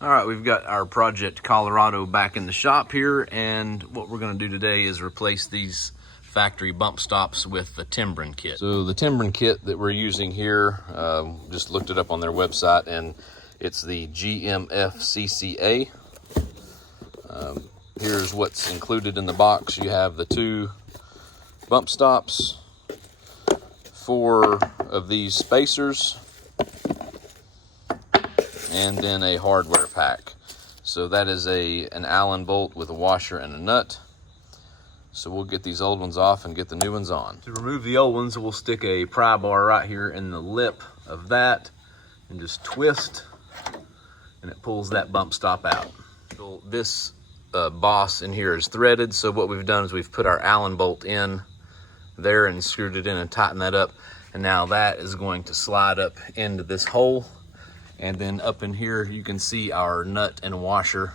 All right, we've got our Project Colorado back in the shop here, and what we're going to do today is replace these factory bump stops with the Timbren kit. So the Timbren kit that we're using here, just looked it up on their website, and it's the GMFCCA. Here's what's included in the box. You have the 2 bump stops, 4 of these spacers, and then a hardware pack. So that is an Allen bolt with a washer and a nut. So we'll get these old ones off and get the new ones on. To remove the old ones, we'll stick a pry bar right here in the lip of that and just twist, and it pulls that bump stop out. So this boss in here is threaded, so what we've done is we've put our Allen bolt in there and screwed it in and tightened that up, and now that is going to slide up into this hole. And then up in here, you can see our nut and washer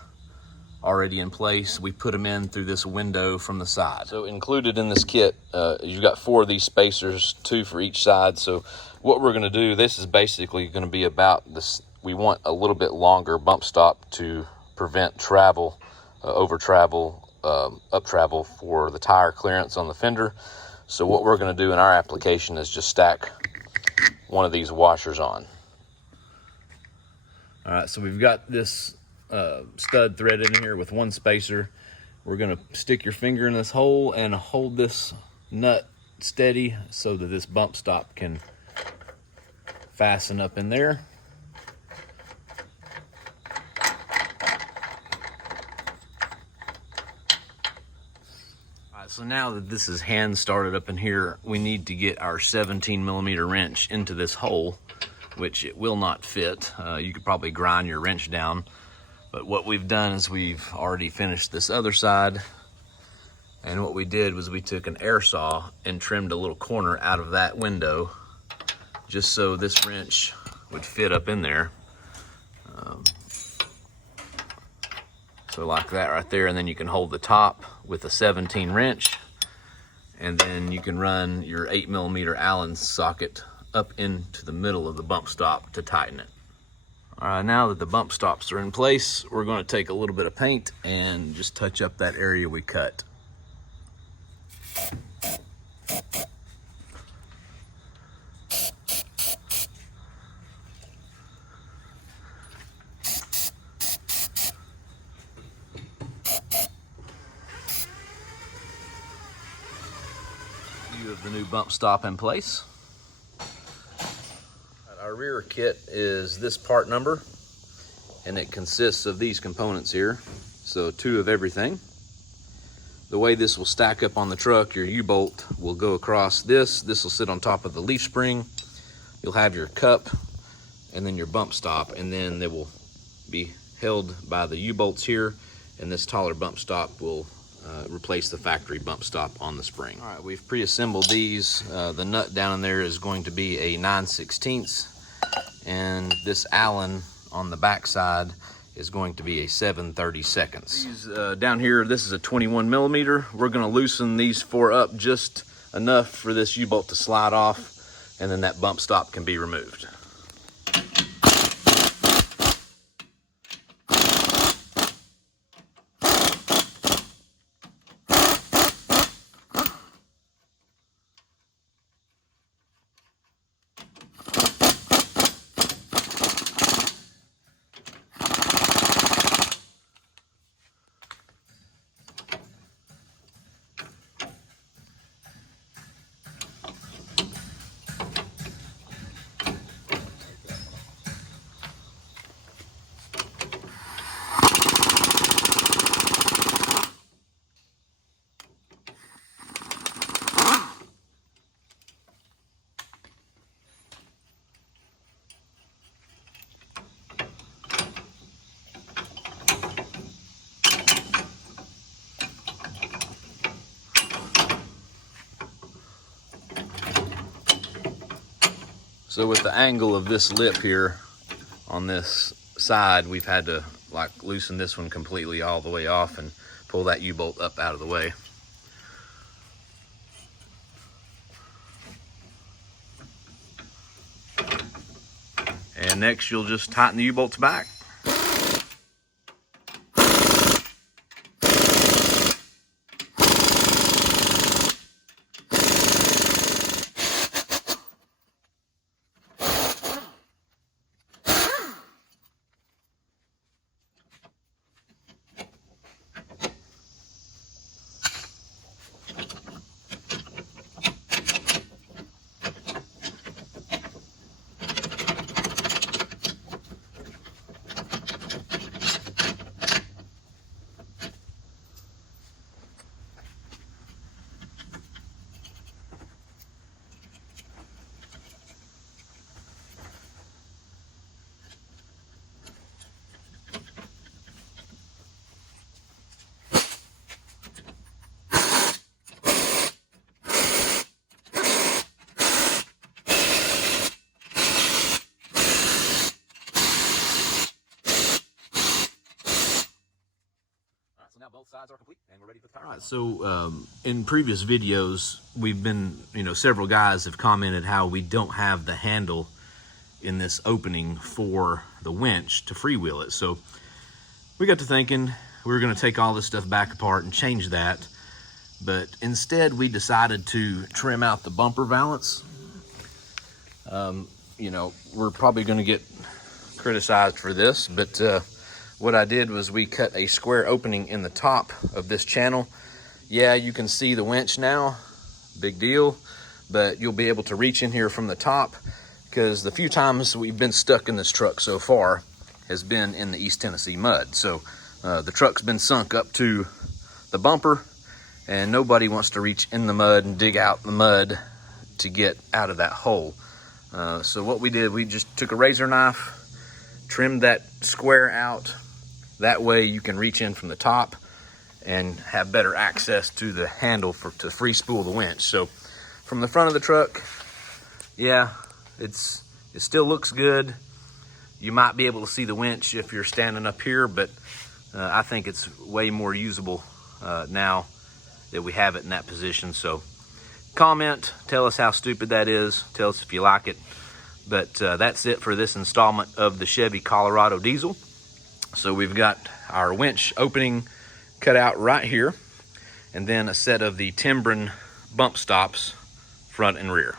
already in place. We put them in through this window from the side. So included in this kit, you've got 4 of these spacers, 2 for each side. So what we're gonna do, this is basically gonna be about this. We want a little bit longer bump stop to prevent travel, over travel, up travel for the tire clearance on the fender. So what we're gonna do in our application is just stack one of these washers on. All right, so we've got this stud threaded in here with 1 spacer. We're gonna stick your finger in this hole and hold this nut steady so that this bump stop can fasten up in there. All right, so now that this is hand started up in here, we need to get our 17mm wrench into this hole, which it will not fit. You could probably grind your wrench down, but what we've done is we've already finished this other side, and what we did was we took an air saw and trimmed a little corner out of that window just so this wrench would fit up in there. So like that right there, and then you can hold the top with a 17 wrench, and then you can run your 8mm Allen socket up into the middle of the bump stop to tighten it. All right, now that the bump stops are in place, we're going to take a little bit of paint and just touch up that area we cut. View of the new bump stop in place. Our rear kit is this part number, and it consists of these components here. So 2 of everything. The way this will stack up on the truck, your U-bolt will go across this. This will sit on top of the leaf spring. You'll have your cup and then your bump stop, and then they will be held by the U-bolts here, and this taller bump stop will replace the factory bump stop on the spring. All right, we've pre-assembled these. The nut down in there is going to be a 9/16, and this Allen on the back side is going to be a 7/32. These down here, this is a 21mm. We're going to loosen these 4 up just enough for this U-bolt to slide off, and then that bump stop can be removed. So with the angle of this lip here on this side, we've had to like loosen this one completely all the way off and pull that U-bolt up out of the way. And next you'll just tighten the U-bolts back. Now both sides are complete and we're ready for the power. All right, so in previous videos, we've been, several guys have commented how we don't have the handle in this opening for the winch to freewheel it. So we got to thinking we were going to take all this stuff back apart and change that. But instead we decided to trim out the bumper valance. We're probably going to get criticized for this, but what I did was we cut a square opening in the top of this channel. Yeah, you can see the winch now, big deal, but you'll be able to reach in here from the top, because the few times we've been stuck in this truck so far has been in the East Tennessee mud. So the truck's been sunk up to the bumper, and nobody wants to reach in the mud and dig out the mud to get out of that hole. So what we did, we just took a razor knife, trimmed that square out. That way you can reach in from the top and have better access to the handle to free spool the winch. So from the front of the truck, yeah, it still looks good. You might be able to see the winch if you're standing up here, but I think it's way more usable now that we have it in that position. So comment, tell us how stupid that is, tell us if you like it. But that's it for this installment of the Chevy Colorado Diesel. So we've got our winch opening cut out right here, and then a set of the Timbren bump stops front and rear.